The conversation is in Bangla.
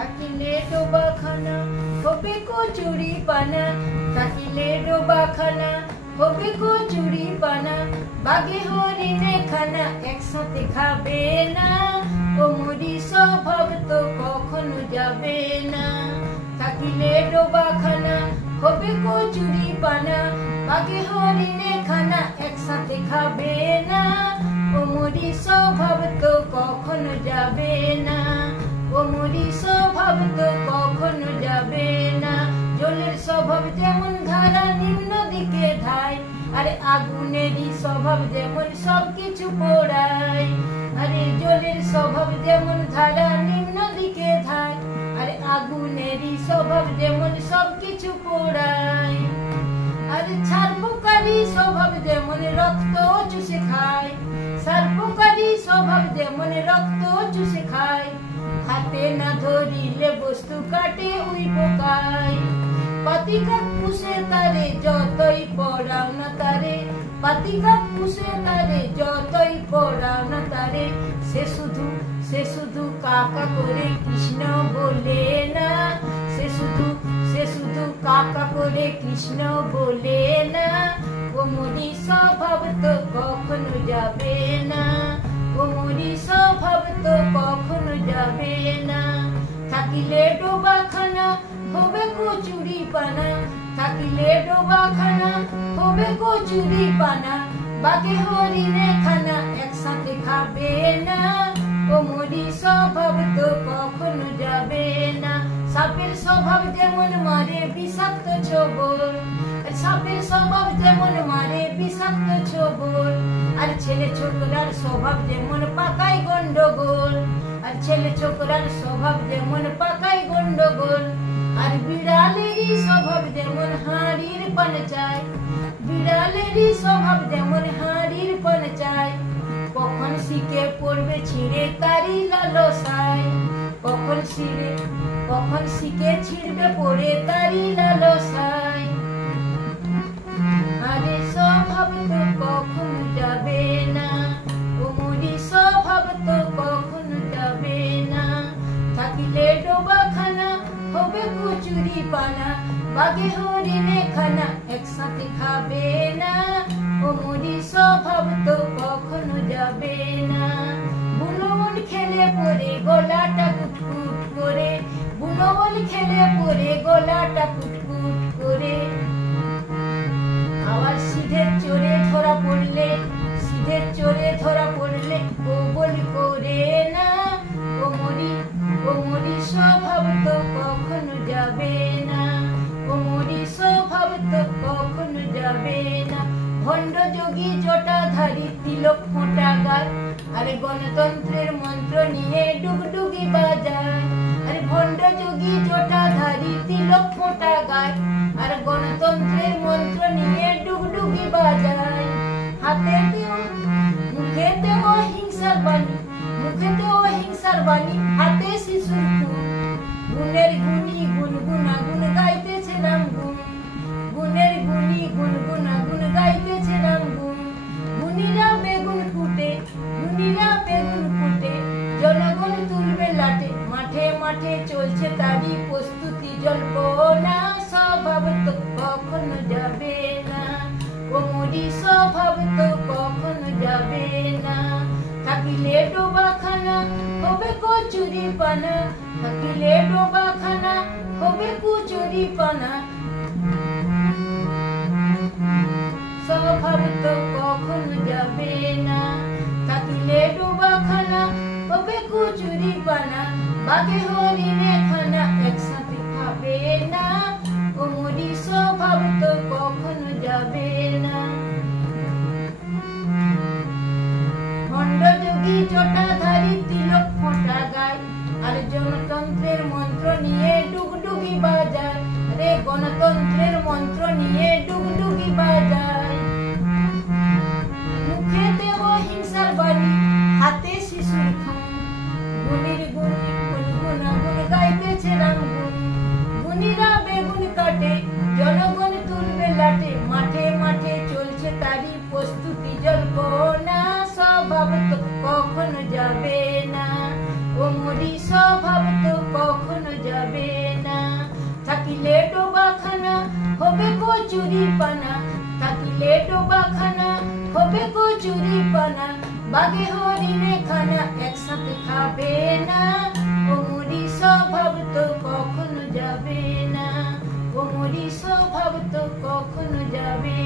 থাকিলে ডোবাখানা হবে কচুরি পানা, থাকিলে ডোবাখানা হবে কচুরি পানা, বাঘে হরিণে খানা একসাথে খাবে না, ও মরি স্বভাব তো কখনো যাবে না। থাকিলে ডোবাখানা হবে কচুরি পানা, বাঘে হরিণে খানা একসাথে খাবে না, ও মরি স্বভাব তো কখনো যাবে না, ও মরি স্বভাব তো কখনো যাবে না। জলের স্বভাব যেমন ধারা নিম্ন দিকে ধায়, আরে আগুনেরই স্বভাব যেমন সবকিছু পোড়ায়, আরে জলের স্বভাব যেমন ধারা নিম্ন দিকে ধায়, আরে আগুনেরই স্বভাব যেমন সবকিছু পোড়ায়, আরে ছারপোকারই স্বভাব যেমন রক্ত চুষে খায়, ছারপোকারই স্বভাব যেমন রক্ত চুষে খায়, হাতে না ধরিলে বস্তু কাটে উই পোকায়, পাতিকা পুষে তারে যতই পড়াও না তারে, পাতিকা পুষে তারে যতই পড়াও না তারে, সে শুধু কাকা করে কৃষ্ণ বলে না, সে শুধু কাকা করে কৃষ্ণ বলে না, ও মরি স্বভাব তো কখনো যাবে না, ও মরি স্বভাব তো কখনো যাবে না। থাকিলে ডোবাখানা হবে কচুরি পানা, থাকিলে ডোবাখানা হবে কচুরি পানা, বাঘে হরিণে খানা একসাথে খাবে না, ও মরি স্বভাব তো কখনো যাবে না। সাপের স্বভাব যেমন মারে বিষাক্ত ছোবল, সাপের স্বভাব যেমন মারে বিষাক্ত ছোবল, আর ছেলে ছোকরার স্বভাব যেমন পাকাই গন্ডগোল, আর ছেলে ছোকরার স্বভাব যেমন পাকাই গন্ডগোল, আর বিড়ালেরই স্বভাব যেমন হাঁড়ির পান চায়, বিড়ালেরই স্বভাব যেমন হাঁড়ির পান চায়, কখন শিখে পড়বে ছিঁড়ে তারি লালসায়, কখন শিখে ছিঁড়বে পড়ে তারি লালসায়, আরে স্বভাব তো কখনো যাবে না, ও মরি স্বভাব তো কখনো যাবে না। থাকিলে ডোবাখানা হবে কচুরি পানা, বাঘে হরিণে খানা একসাথে খাবে না, ও মরি স্বভাব তো কখনো যাবে না। বুনোবন খেলে পরে গলাটা কুটকুট করে, বুনোবন খেলে পরে গলাটা কুটকুট করে, আবার সিধের চোরে ধরা পড়লে, সিধের চোরে ধরা পড়লে ও বলি করে না, ও মরি স্বভাব তো কখনো যাবে না, ও মরি স্বভাব তো কখনো যাবে না। ভণ্ড যোগী জটাধারী তিলক ফোঁটা গায়, আরে গণতন্ত্রের মন্ত্র নিয়ে ডুগডুগি বাজায়, আরে ভণ্ড যোগী জটাধারী তিলক ফোঁটা গায়, আর গণতন্ত্রের মন্ত্র নিয়ে ডুগডুগি বাজায়, মুখেতে অহিংসার বাণী, মুখেতে অহিংসার বাণী, হাতে শিশুর খুন, গুণের গুণী গুনগুনা গুন গাইতেছে রাম গুণ, গুণের গুণী গুনগুনা গুন গাইতেছে রাম গুণ, গুণীরা বেগুন কুটে, গুণীরা বেগুন কুটে, জনগণ তুলবে লাটে, মাঠে মাঠে চলছে তারই প্রস্তুতি জল্পনা, স্বভাব তো কখনো যাবে না, ও মরি স্বভাব তো কখনো যাবে না। থাকিলে ডোবাখানা হবে কচুরি পানা, থাকিলে ডোবাখানা হবে কচুরি পানা, স্বভাব তো কখনো যাবে না। থাকিলে ডোবাখানা হবে কচুরি পানা, বাঘে হরিণে খানা একসাথে খাবে না, ও মরি স্বভাব তো কখনো যাবে না। ভণ্ড যোগী জটাধারী তিলক ফোঁটা গায়, আর গণতন্ত্রের মন্ত্র নিয়ে ডুগডুগি বাজায়, রে গণতন্ত্রের মন্ত্র নিয়ে ডুগডুগি বাজায়, মুখেতে অহিংসার বাণী, হাতে শিশুর খুন, গুণীর গুণী গুনগুনা গুন গাইতেছে রাম গুণ, গুণীরা বেগুন কাটে, জনগণ তুলবে লাটে, মাঠে মাঠে চলছে তারই প্রস্তুতি জল্পনা, স্বভাব তো কখনো যাবে না, ও মরি স্বভাব তো কখনো কচুরি পানা থাকিলে ডোবাখানা হবে কচুরি পানা বাঘে হরিণে খানা একসাথে খাবে না ওমরি স্বভাব তো কখনো যাবে না ওমরি স্বভাব তো কখনো যাবে